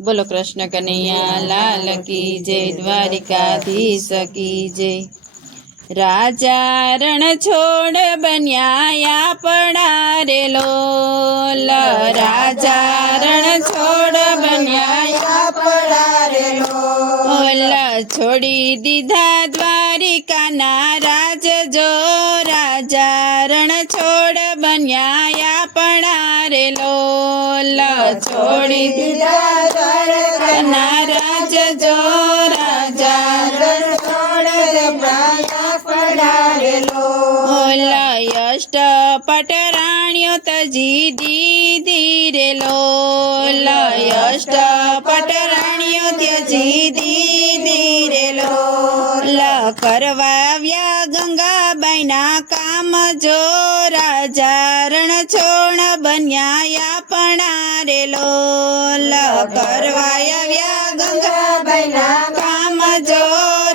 बोलो कृष्ण कन्हैया लाल की जय, द्वारिकाधीश की जय। राजा रण छोड़ बन्याया पड़ा रे लोल, राजा रण छोड़ बन्याया पड़ा रे लोल, छोड़ी दीधा द्वारिका ना राज जो, राजा रण छोड़ बन्याया पड़ा रे लोल, छोड़ी दीदा द्वारका ना राज जो, राजा रण छोड़ बन्याया पड़ा रे लोल, अष्ट पटराणियों तजी दीदी रे लोल, अष्ट पटराणियों त्यजी दीदी रे लोल, करवाव्या गंगाबाई ना काम जो, राजा रण छोड़ बन्याया पड़ा रे लोल, करवाव्या गंगाबाई ना काम जो,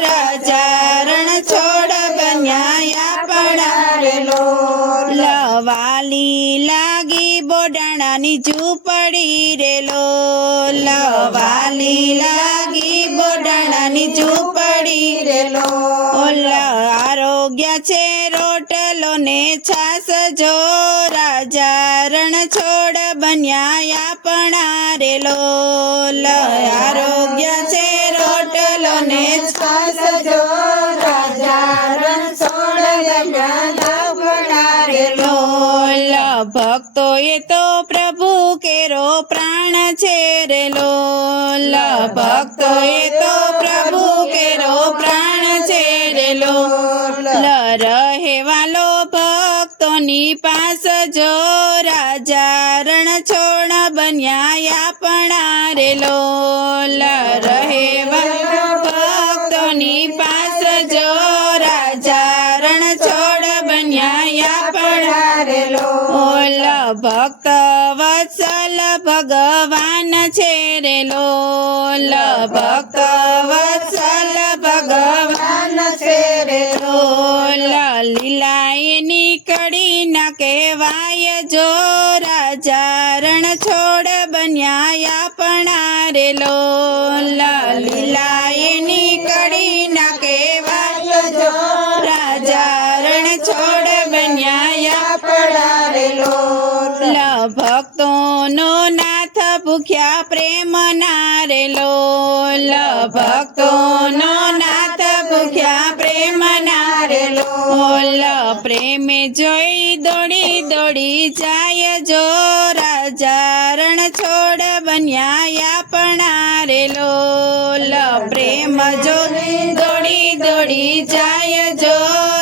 राजा रण छोड़ बन्याया पड़ा रे लोल, वाली लागी बोडाणानी झूपड़ी रे लोल, वाली लागी बोडाणानी झूपड़ी रे लोल, आरोग्य छे रोटलो ने छास जो, राजा रण छोड़ बन्याया पड़ा रे लोल, आरोग्य छे रोटलो ने छास जो, राजा रण छोड़ बन्याया पड़ा रे लोल, भक्तो ये तो प्रभु केरो प्राण छे रे लोल, भक्तो ये तो प्रभु केरो प्राण छे रे लोल, रहे वालो भक्तोनी पास जो, राजा रण छोड़ बन्याया पड़ा रे लोल, रहे वालो भक्तोनी पास जो, राजा रण छोड़ बन्याया पड़ा रे लोल, भक्त वत्सल भगवान छे रे लोल, भक्त वत्सल भगवान छे रे लोल, लीला एनी कड़ी न कहवाय जो, राजा रण छोड़ बन्याया पड़ा रे लोल, लीला एनी कड़ी न कहवाय जो, राजा रण छोड़ बन्याया पड़ा रे लोल, भक्तों नो नाथ भूख्या प्रेम ना रे लोल, भक्तों नो नाथ भूख्या प्रेम ना रे लोल, प्रेम जोई दौड़ी दौड़ी जाय जो, राजा रण छोड़ बन्याया पड़ा रे लोल, प्रेम जोई दौड़ी दौड़ी जाय जो,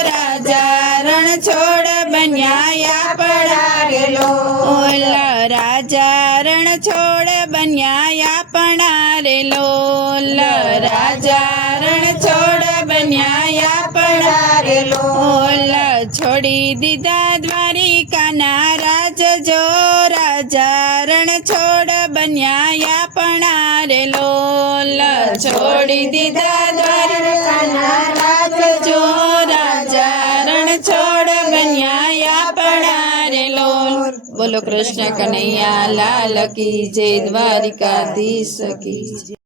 राजा रण छोड़ बन्याया पड़ा रे लोल, राजा रण छोड़ बन्याया पड़ा रे लोल, राजा रण छोड़ बन्याया पड़ा रे लोल, छोड़ी दीदा द्वारिका ना राज जो, राजा रण छोड़ बन्याया पड़ा रे लोल, छोड़ी दीदा द्वारिका ना राज जो, राजा रण छोड़ बन्याया पड़ा रे लोल। बोलो कृष्ण कन्हैया लाल की जय, द्वारिकाधीश की जय।